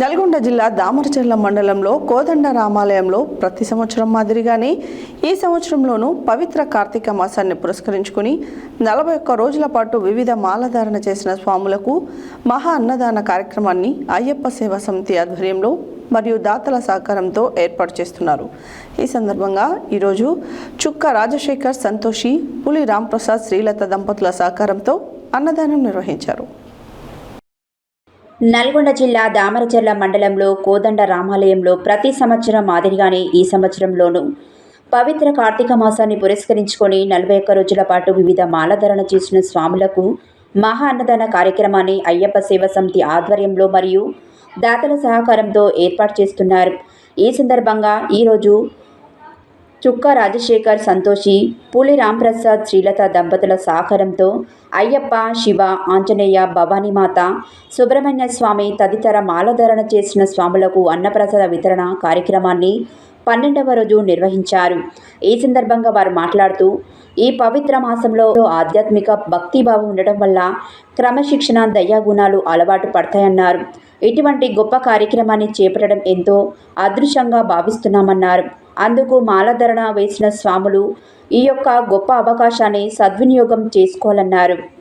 నల్గొండ జిల్లా దామరచెర్ల మండలంలో కోదండ రామాలయంలో ప్రతి సంవత్సరం మాదిరిగానే ఈ సంవత్సరంలోనూ పవిత్ర కార్తీక మాసాన్ని పురస్కరించుకుని నలభై ఒక్క రోజుల పాటు వివిధ మాలధారణ చేసిన స్వాములకు మహా అన్నదాన కార్యక్రమాన్ని అయ్యప్ప సేవా సమితి ఆధ్వర్యంలో మరియు దాతల సహకారంతో ఏర్పాటు చేస్తున్నారు. ఈ సందర్భంగా ఈరోజు చుక్క రాజశేఖర్ సంతోషి పులి రాంప్రసాద్ శ్రీలత దంపతుల సహకారంతో అన్నదానం నిర్వహించారు. నల్గొండ జిల్లా దామరచర్ల మండలంలో కోదండ రామాలయంలో ప్రతి సంవత్సరం మాదిరిగానే ఈ సంవత్సరంలోనూ పవిత్ర కార్తీక మాసాన్ని పురస్కరించుకొని నలభై ఒక్క రోజుల పాటు వివిధ మాలధరణ చేసిన స్వాములకు మహా అన్నదాన కార్యక్రమాన్ని అయ్యప్ప సేవ సమితి ఆధ్వర్యంలో మరియు దాతల సహకారంతో ఏర్పాటు చేస్తున్నారు. ఈ సందర్భంగా ఈరోజు చుక్క రాజశేఖర్ సంతోషి పూలి రాంప్రసాద్ శ్రీలత దంపతుల సహకారంతో అయ్యప్ప శివ ఆంజనేయ భవానీమాత సుబ్రహ్మణ్య స్వామి తదితర మాలధారణ చేసిన స్వాములకు అన్నప్రసాద వితరణ కార్యక్రమాన్ని పన్నెండవ రోజు నిర్వహించారు. ఈ సందర్భంగా వారు మాట్లాడుతూ ఈ పవిత్ర మాసంలో ఆధ్యాత్మిక భక్తిభావం ఉండటం వల్ల క్రమశిక్షణ దయాగుణాలు అలవాటు పడతాయన్నారు. ఇటువంటి గొప్ప కార్యక్రమాన్ని చేపట్టడం ఎంతో అదృశ్యంగా భావిస్తున్నామన్నారు. అందుకు మాలధరణ వేసిన స్వాములు ఈ యొక్క గొప్ప అవకాశాన్ని సద్వినియోగం చేసుకోవాలన్నారు.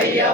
సర్వాణి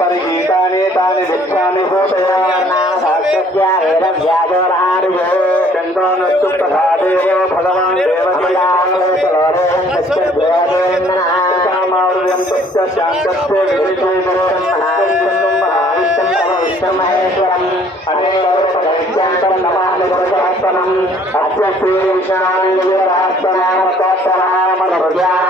పరిగీతాని తాని వృక్షాని భూతయా నామ భగవాన్ దేవకీయామేశ్వరోరేవం తస్య శాంతస్య వివేకేశ్వరం నమామి శ్రీ విష్ణాంగరాస్తనామకోత్తరామనుహృద్యా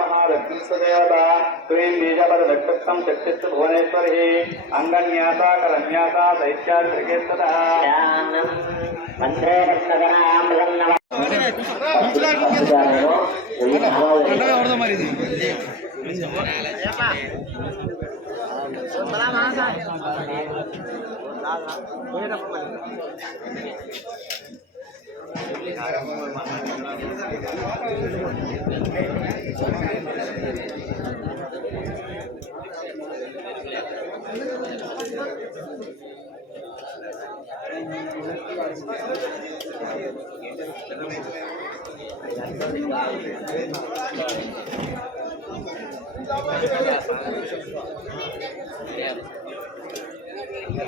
महालक्ष्मीसुदेवता श्रीं बीजपदलक्षस्थं चक्षिस्त भुवनेश्वरी अङ्गन्यासा करन्यासा दैत्यादिकेश्वरः मन्त्रेण सगनामलं नमः Yeah.